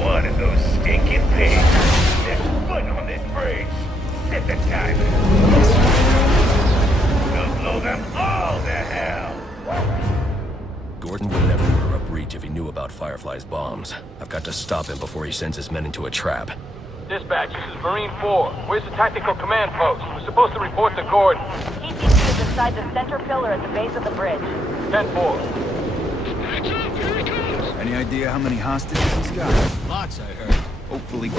one of those stinking pigs sets foot on this bridge, set the time. We'll blow them all to hell. Gordon would never order a breach if he knew about Firefly's bombs. I've got to stop him before he sends his men into a trap. Dispatch, this is Marine 4. Where's the tactical command post? We're supposed to report to Gordon. TCP is inside the center pillar at the base of the bridge. 10-4. Any idea how many hostages he's got? Lots, I heard. Hopefully.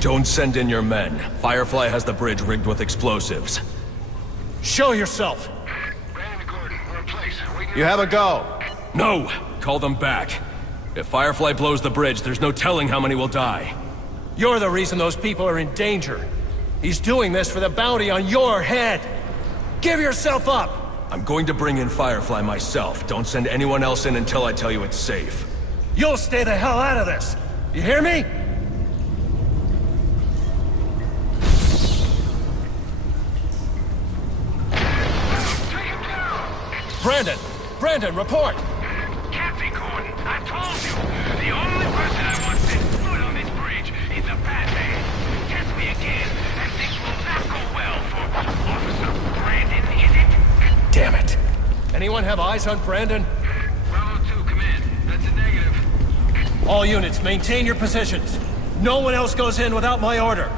Don't send in your men. Firefly has the bridge rigged with explosives. Show yourself! Brandon and Gordon, we're in place. You have a go. No! Call them back. If Firefly blows the bridge, there's no telling how many will die. You're the reason those people are in danger. He's doing this for the bounty on your head. Give yourself up! I'm going to bring in Firefly myself. Don't send anyone else in until I tell you it's safe. You'll stay the hell out of this! You hear me? Brandon, report! Captain Gordon, I told you, the only person I want set foot on this bridge is the Batman. Test me again, and things will not go well for Officer Brandon, is it? Damn it! Anyone have eyes on Brandon? Bravo 2, command. That's a negative. All units, maintain your positions. No one else goes in without my order.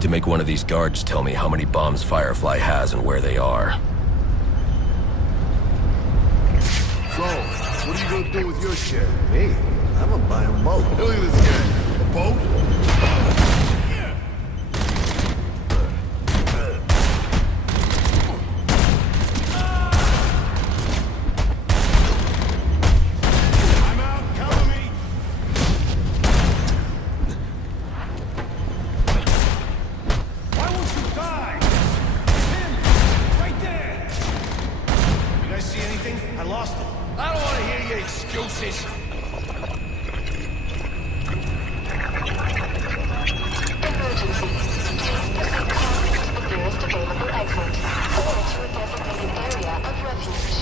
To make one of these guards tell me how many bombs Firefly has and where they are. So, what are you gonna do with your share? Me? I'm gonna buy a boat. Look at this guy. A boat? anything? I lost it. I don't want to hear your excuses. Emergency. Please proceed calmly to the nearest available exit or to a designated area of refuge.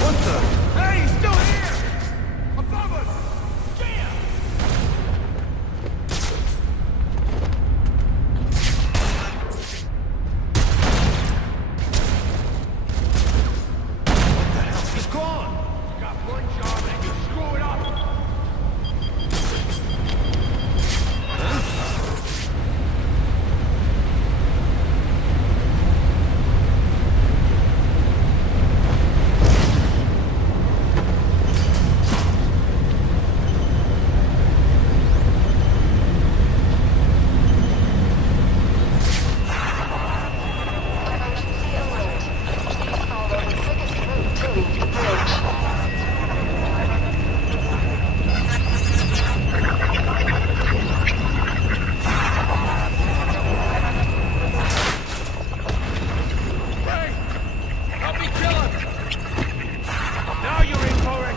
What the? Hey, he's still here! Above us! Damn! What the hell? He's gone! You got one job and you screw it up! Emergency alert. Please follow the quickest route to leave the bridge. Hey! Help me kill him! Now you're in for it!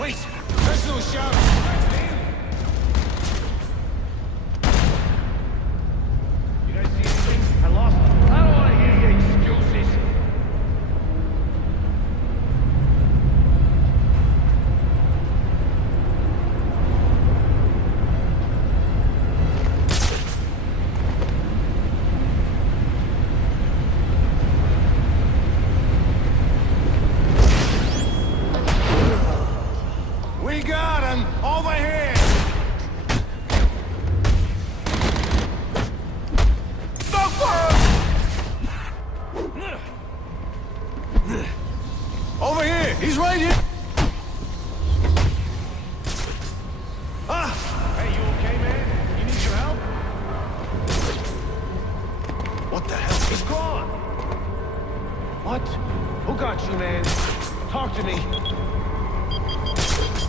Wait! There's no shout! That's him! You guys see anything? I lost it. I don't want to hear your excuses! We got him! Over here! Over here! He's right here! Hey, you okay, man? You need some help? What the hell? He's gone! What? Who got you, man? Talk to me.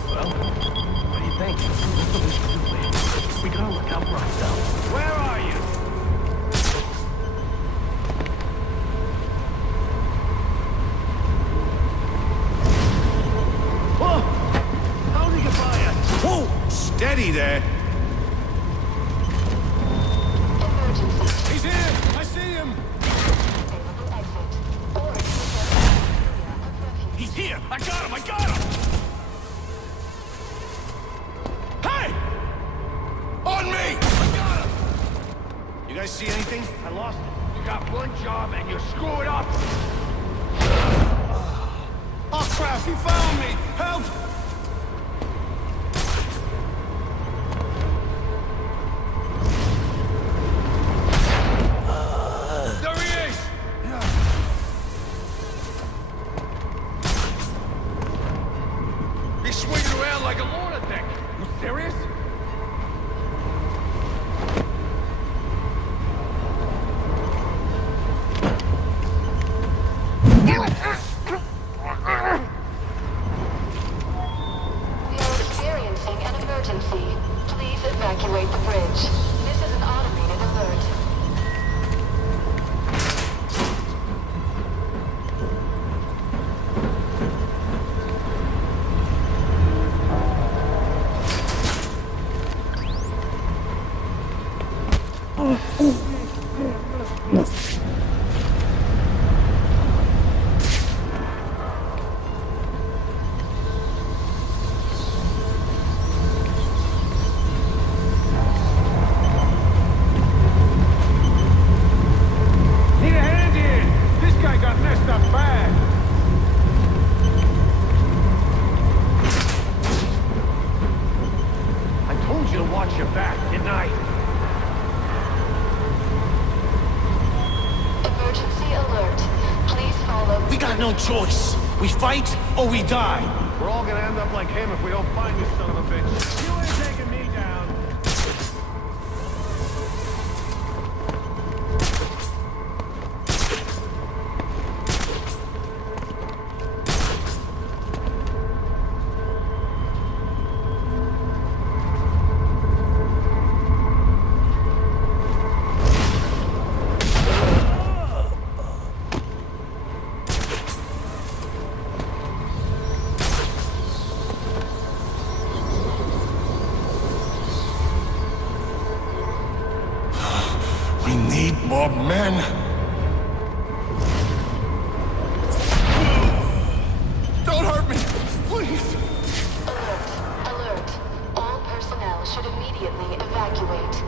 Well, what do you think? That's what we should do, man. We gotta look out for ourselves. Where are you? Whoa! How did he get by us? Whoa! Steady there. Emergency. He's here! I see him! Available exit or to a designated area of refuge. He's here! I got him! I got him! Hey! On me! I got him! You guys see anything? I lost it. You got one job and you screw it up! Oh crap! He found me! Help! There he is! He's swinging around like a lunatic! You serious? We are experiencing an emergency. Please evacuate the bridge. This is an automated alert. Need a hand here! This guy got messed up bad! I told you to watch your back, didn't I? Emergency alert. Please follow. We got no choice. We fight or we die. We're all gonna end up like him if we don't find you, son of a bitch. You ain't taking me down. More men. Don't hurt me, please. Alert. Alert. All personnel should immediately evacuate.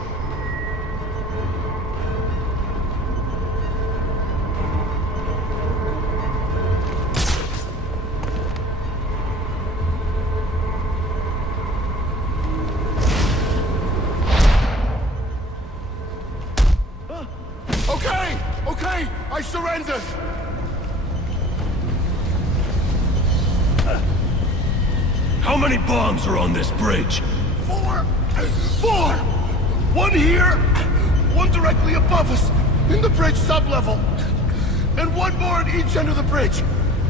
Okay, I surrender. How many bombs are on this bridge? Four! One here, one directly above us, in the bridge sublevel, and one more at each end of the bridge.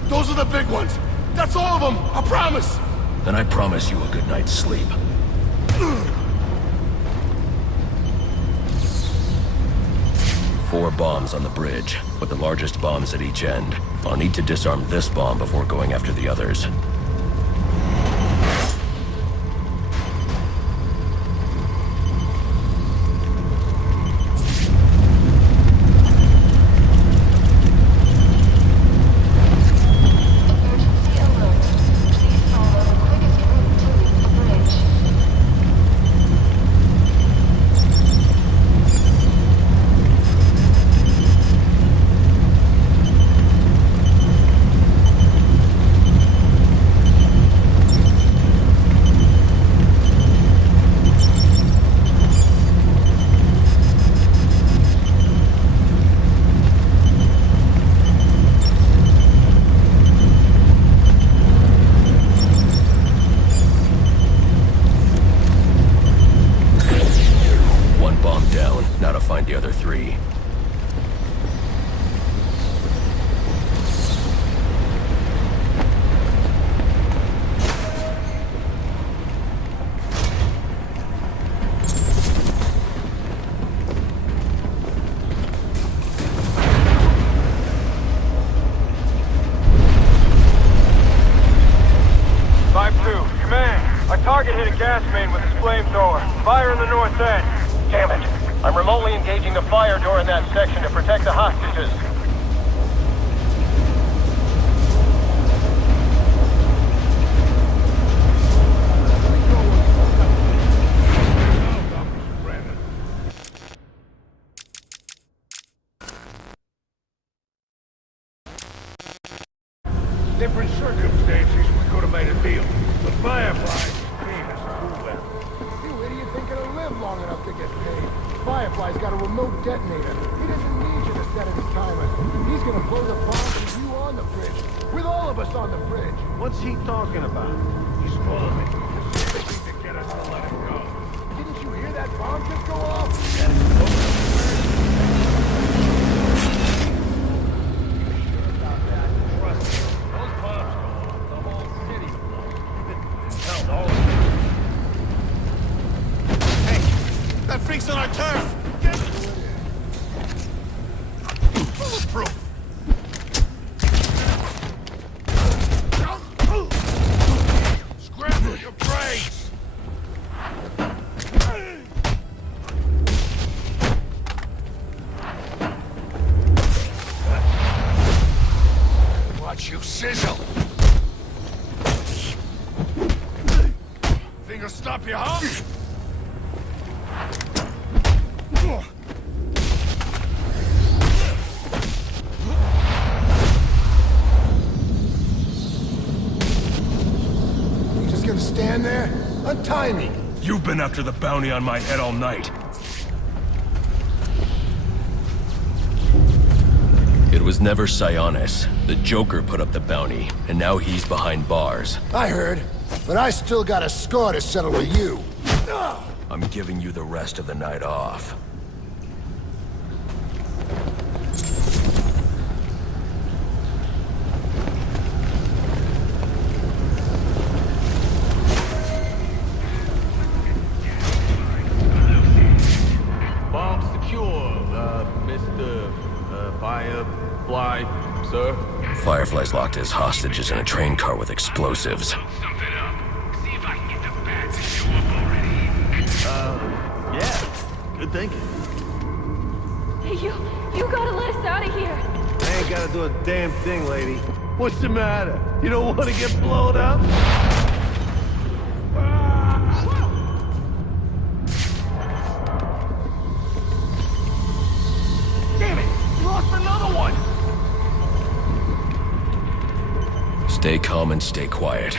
Those are the big ones. That's all of them, I promise. Then I promise you a good night's sleep. 4 bombs on the bridge, with the largest bombs at each end. I'll need to disarm this bomb before going after the others. The other 3. Command, our target hit a gas main with his flamethrower. Fire in the north end. Damn it. I'm remotely engaging the fire door in that section to protect the hostages. Different circumstances, we could have made a deal. But Firefly's famous cool that. You idiot think it'll live long enough to get paid. Firefly's got a remote detonator. He doesn't need you to set his timer. He's gonna blow the bomb with you on the bridge. With all of us on the bridge. What's he talking about? He's full of it. Just need to get us to let him go. Didn't you hear that bomb just go off? That freak's on our turf! Bulletproof! Scramble your brains! Watch you sizzle! Think I'll stop you, huh? Stand there? Untie me! You've been after the bounty on my head all night. It was never Sionis. The Joker put up the bounty, and now he's behind bars. I heard, but I still got a score to settle with you. I'm giving you the rest of the night off. Sir? Firefly's locked as hostages in a train car with explosives. Stump it up. See if I can get the bats to show up already. Yeah. Good thinking. You gotta let us out of here. I ain't gotta do a damn thing, lady. What's the matter? You don't want to get blown up? Damn it! We lost another one! Stay calm and stay quiet.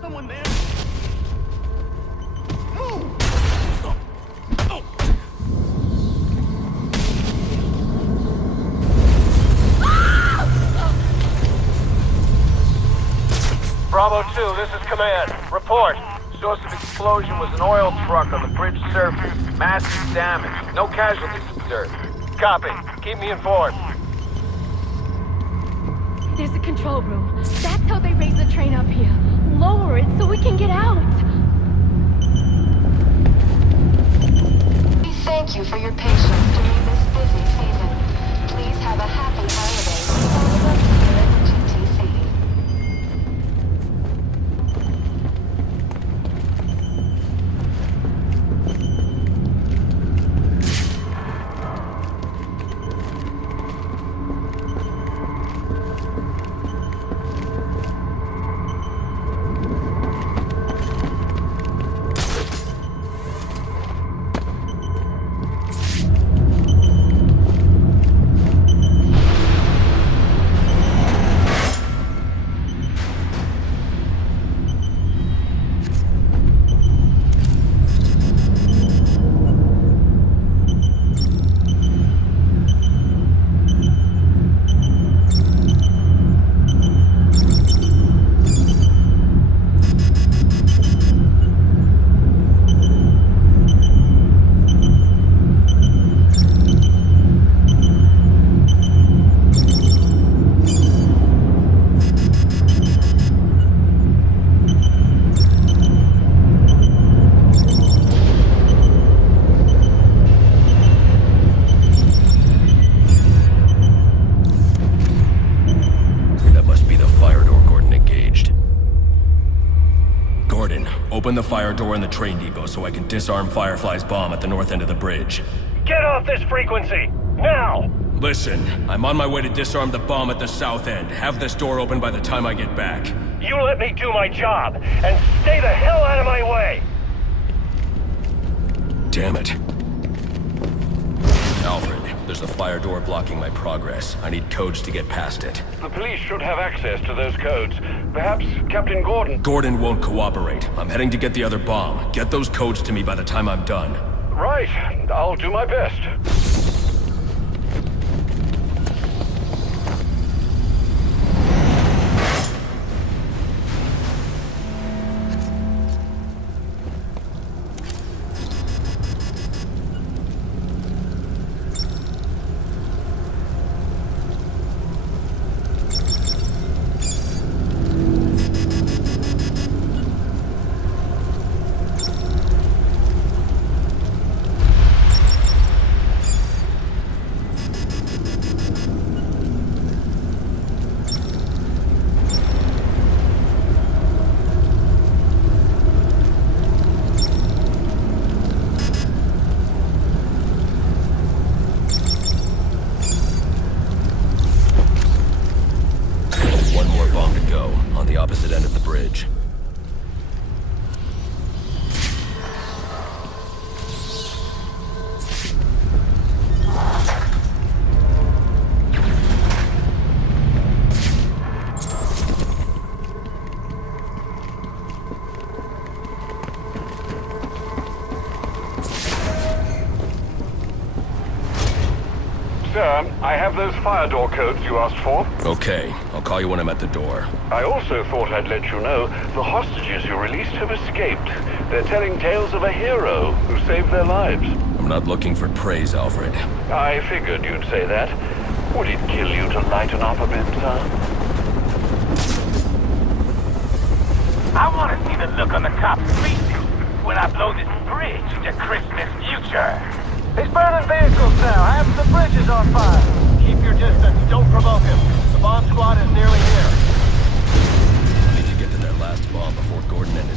Someone there? Move! Oh. Bravo 2, this is Command. Report. Source of explosion was an oil truck on the bridge surface. Massive damage. No casualties observed. Copy. Keep me informed. There's a control room. That's how they raise the train up here. Lower it so we can get out. We thank you for your patience during this busy season. Please have a happy holiday from all of us here at the GTC. Open the fire door in the train depot so I can disarm Firefly's bomb at the north end of the bridge. Get off this frequency! Now! Listen, I'm on my way to disarm the bomb at the south end. Have this door open by the time I get back. You let me do my job, and stay the hell out of my way! Damn it. Alfred, there's a fire door blocking my progress. I need codes to get past it. The police should have access to those codes. Perhaps Captain Gordon... Gordon won't cooperate. I'm heading to get the other bomb. Get those codes to me by the time I'm done. Right. I'll do my best. Opposite end of the bridge. Sir, I have those fire door codes you asked for. Okay, I'll call you when I'm at the door. I also thought I'd let you know the hostages you released have escaped. They're telling tales of a hero who saved their lives. I'm not looking for praise, Alfred. I figured you'd say that. Would it kill you to lighten up a bit, sir? I want to see the look on the cops' faces when I blow this bridge into Christmas future. He's burning vehicles now. Half the bridge is on fire. Keep your distance. Don't provoke him. The bomb squad is nearly here. I need to get to that last bomb before Gordon and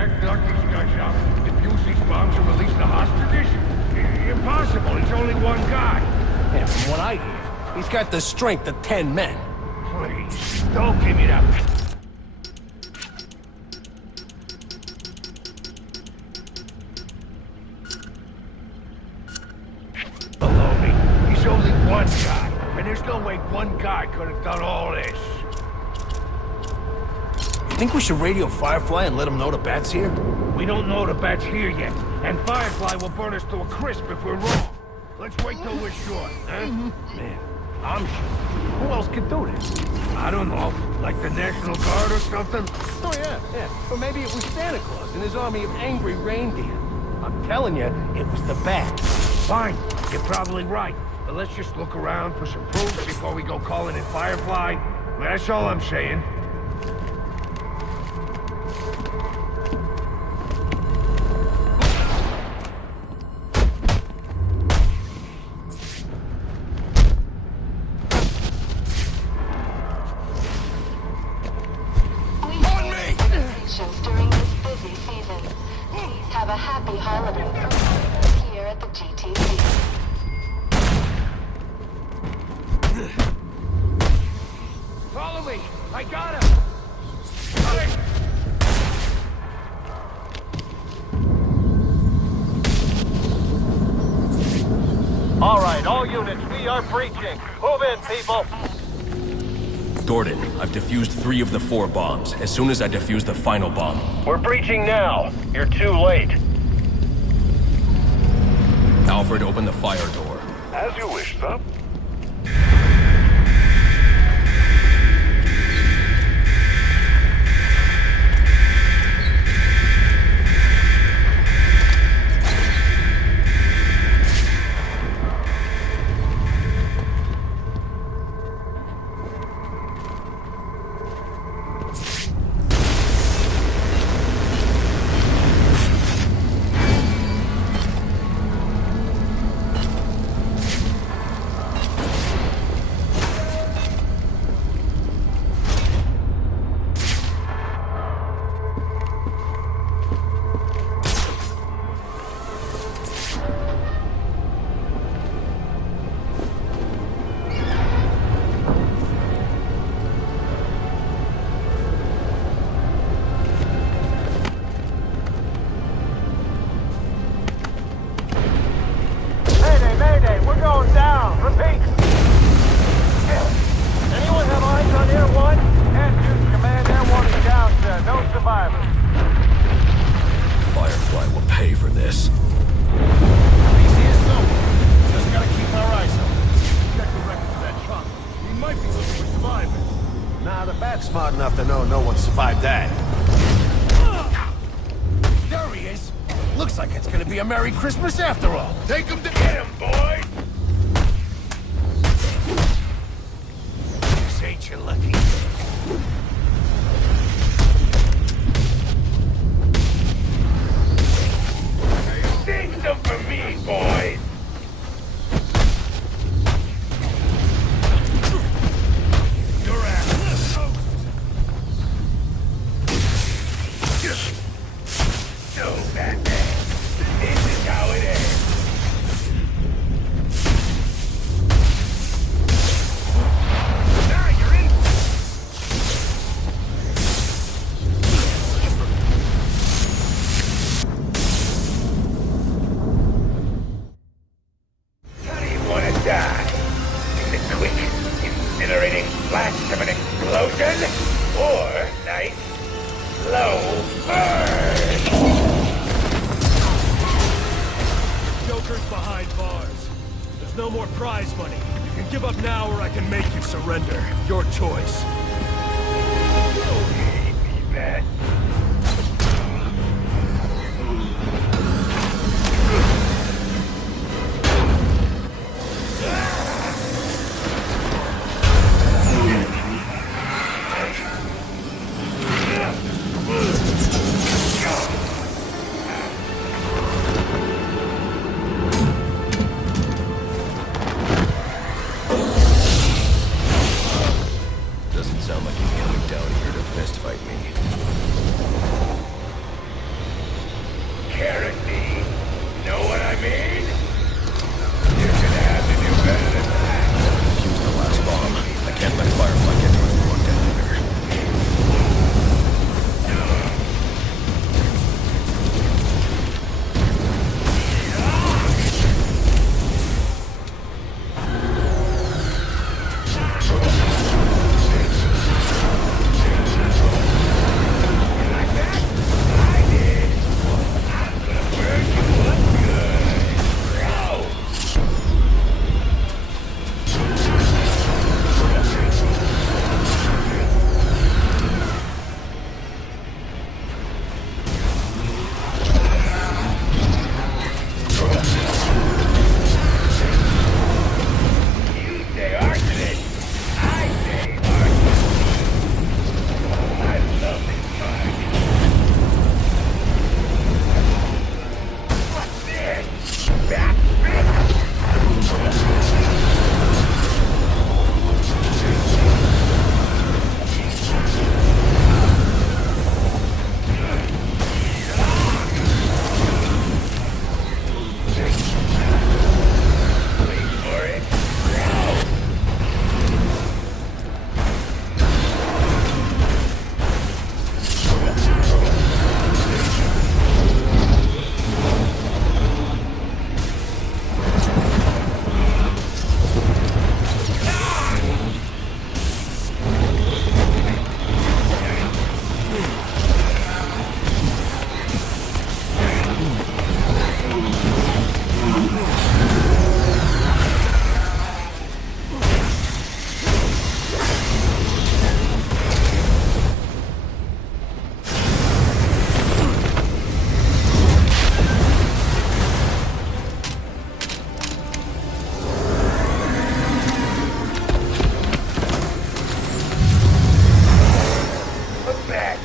expect knock these guys out, defuse these bombs, and release the hostages? Impossible. It's only one guy. Yeah, from what I hear, he's got the strength of 10 men. Please, don't give me that. Below me, he's only one guy, and there's no way one guy could have done all this. You think we should radio Firefly and let him know the Bat's here? We don't know the Bat's here yet, and Firefly will burn us to a crisp if we're wrong. Let's wait till we're sure, huh? Man, I'm sure. Who else could do this? I don't know, like the National Guard or something? Oh, yeah. Or maybe it was Santa Claus and his army of angry reindeer. I'm telling you, it was the Bat. Fine, you're probably right. But let's just look around for some proof before we go calling it Firefly. That's all I'm saying. During this busy season, please have a happy holiday here at the GTC. Follow me! I got him! Hurry! All right, all units, we are breaching. Move in, people. Gordon, I've defused 3 of the 4 bombs. As soon as I defuse the final bomb. We're breaching now. You're too late. Alfred, open the fire door. As you wish, sir. Smart enough to know no one survived that. There he is. Looks like it's gonna be a Merry Christmas after all. Take him to get him, boy! This ain't your lucky. Save them for me, boys!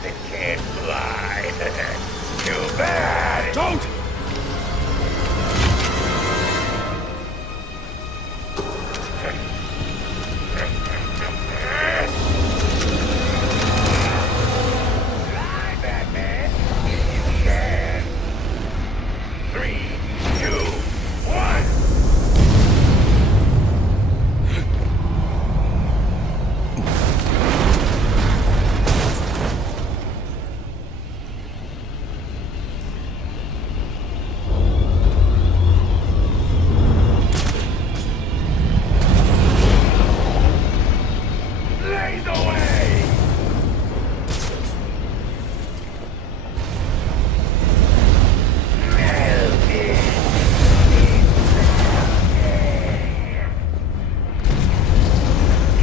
that can't fly. Too bad! Don't! Fly, Batman! You can! 3, 2, 1! Blaze away! Melted!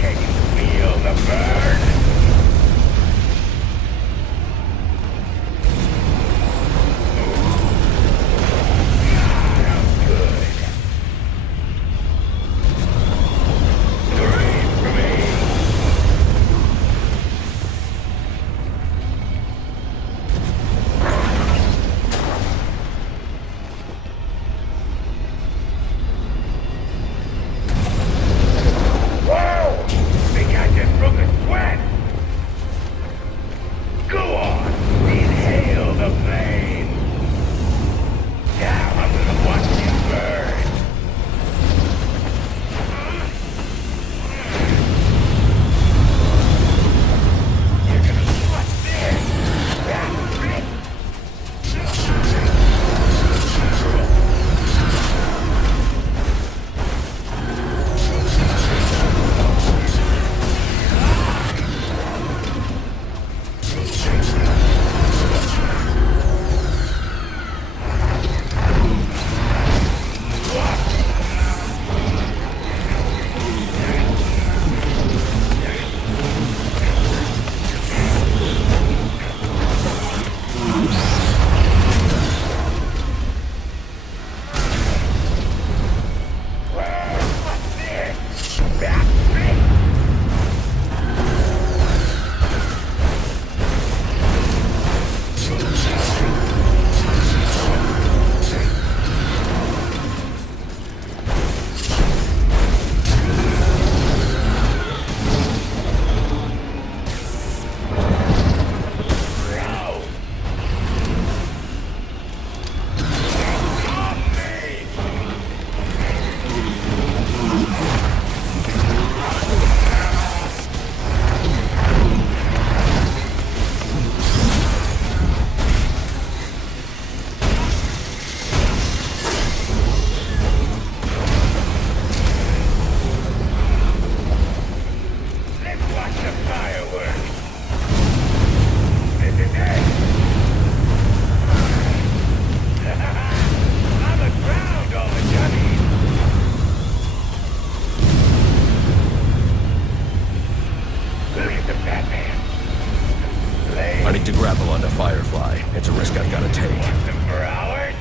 Can you feel the burn? Good. Scream for me! Whoa! Think I just broke a sweat? Go on! Inhale the flame! Now I'm gonna watch you burn! You're gonna sweat this! Let's watch the fireworks! This is it! I'm aground, all the Johnnies! Look at the Batman! Lay I need to grapple onto Firefly. It's a risk I've got to take. want them for hours?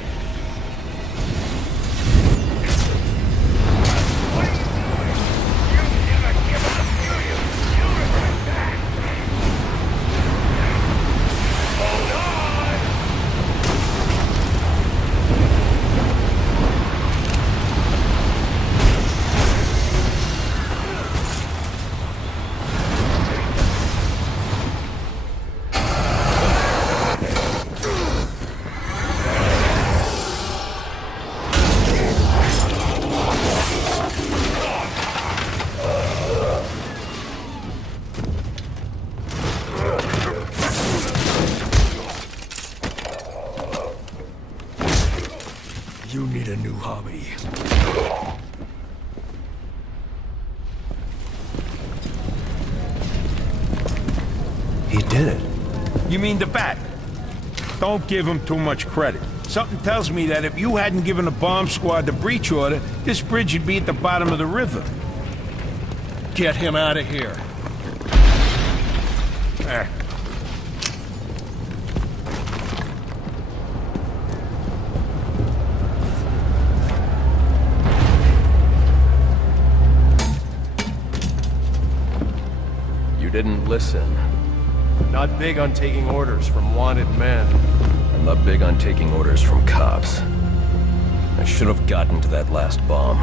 What are you doing? You never give up, do you? You'll regret that! Hold on! You need a new hobby. He did it. You mean the Bat? Don't give him too much credit. Something tells me that if you hadn't given the bomb squad the breach order, this bridge would be at the bottom of the river. Get him out of here. You didn't listen. Not big on taking orders from wanted men. I'm not big on taking orders from cops. I should have gotten to that last bomb.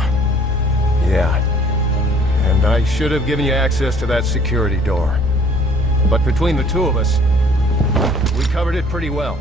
Yeah. And I should have given you access to that security door. But between the two of us, we covered it pretty well.